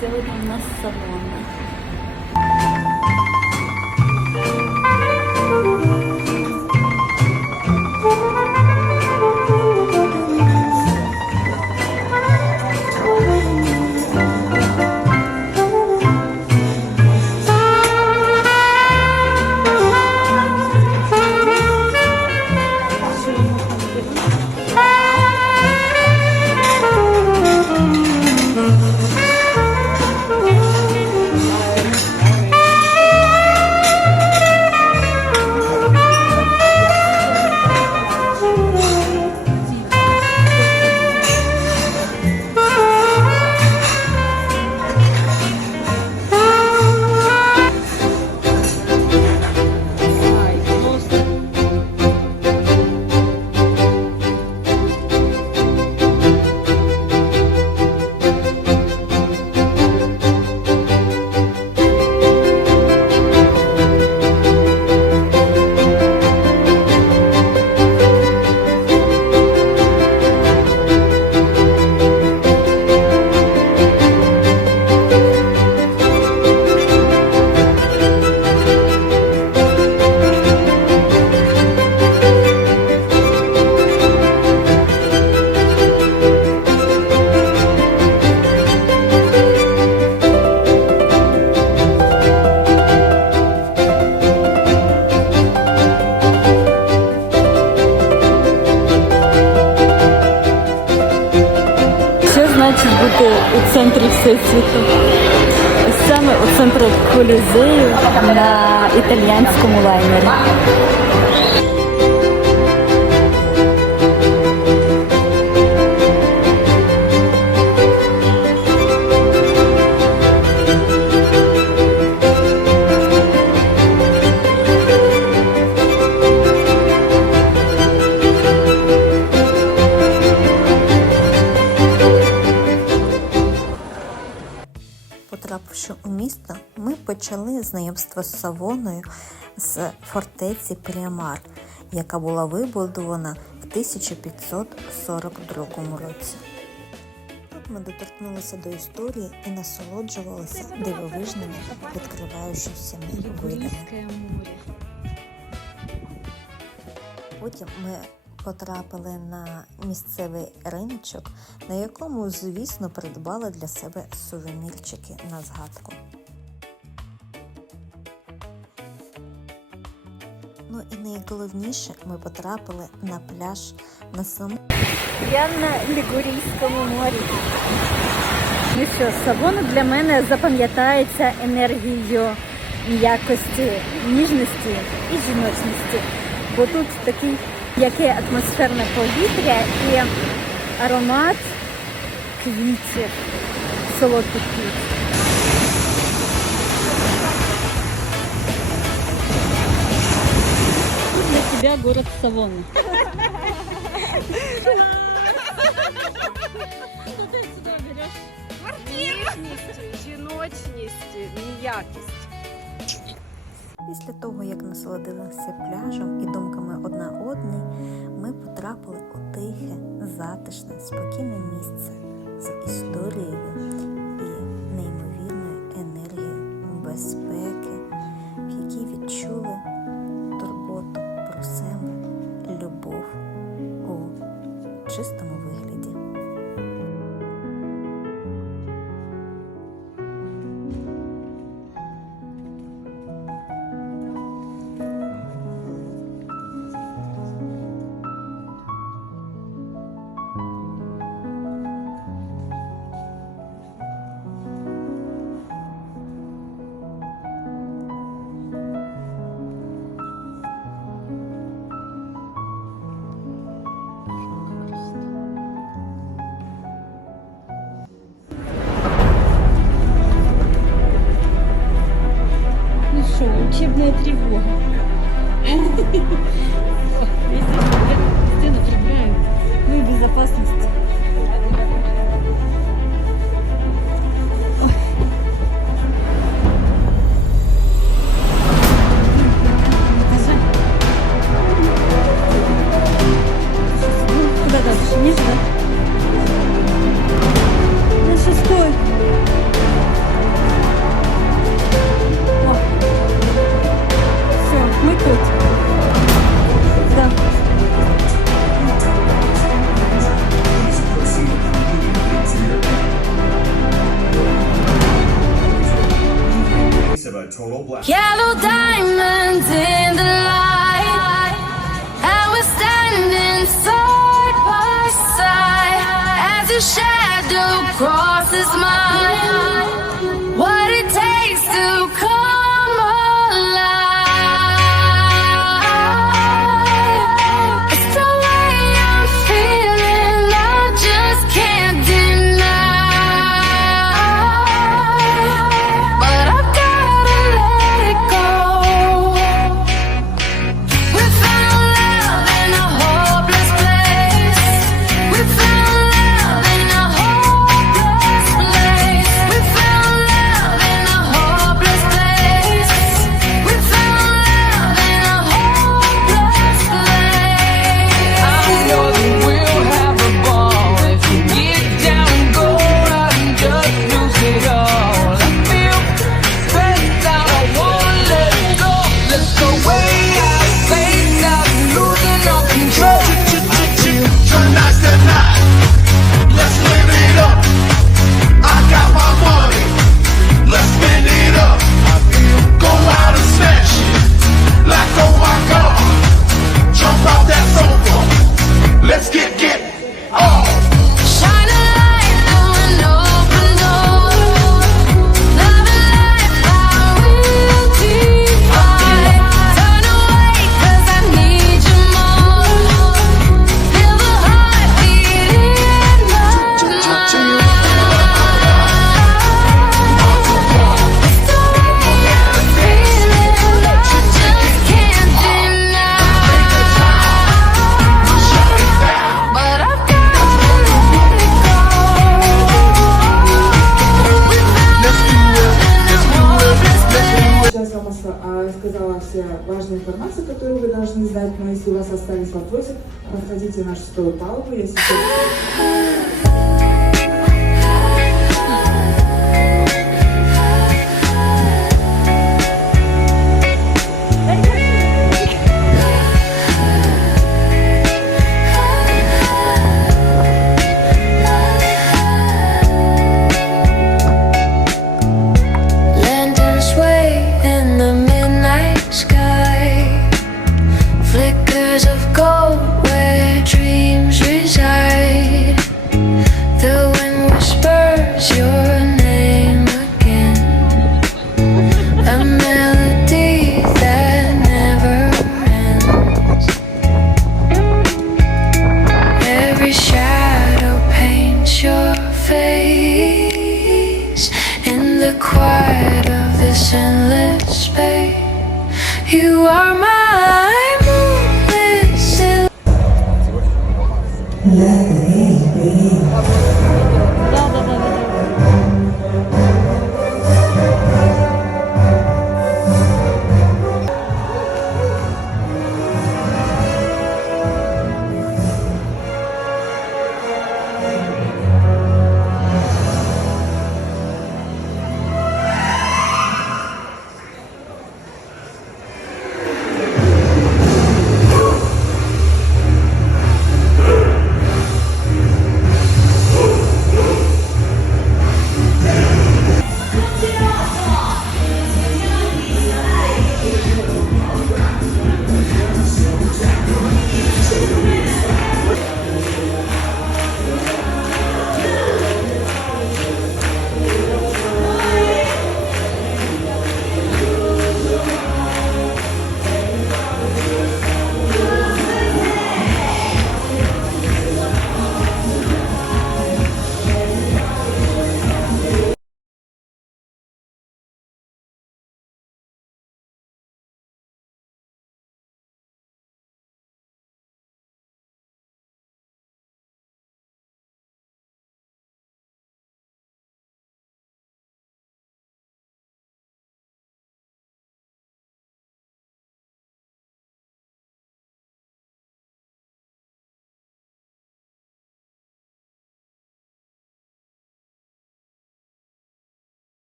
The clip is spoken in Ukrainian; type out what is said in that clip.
Сьогодні у нас салон. Знайомство з Савоною з фортеці Пріамар, яка була вибудована в 1542 році. Тут ми доторкнулися до історії і насолоджувалися дивовижними відкриваючимися видами. Потім ми потрапили на місцевий риночок, на якому, звісно, придбали для себе сувенірчики на згадку. І найголовніше, ми потрапили на пляж на самому Я на Лігурійському морі. Ну що, Савона для мене запам'ятається енергією м'якості, ніжності і жіночності. Бо тут таке яке атмосферне повітря і аромат квітів, солодких квітів. Тебя город Савона. Ніжність, жіночність, м'якість. Після того, як насолодилися пляжем і думками одна одній, ми потрапили у тихе, затишне, спокійне місце з історією Учебная тревога. Стены отрубляют. Ну и безопасность. Вас проходите на шестую палубу. Я You are my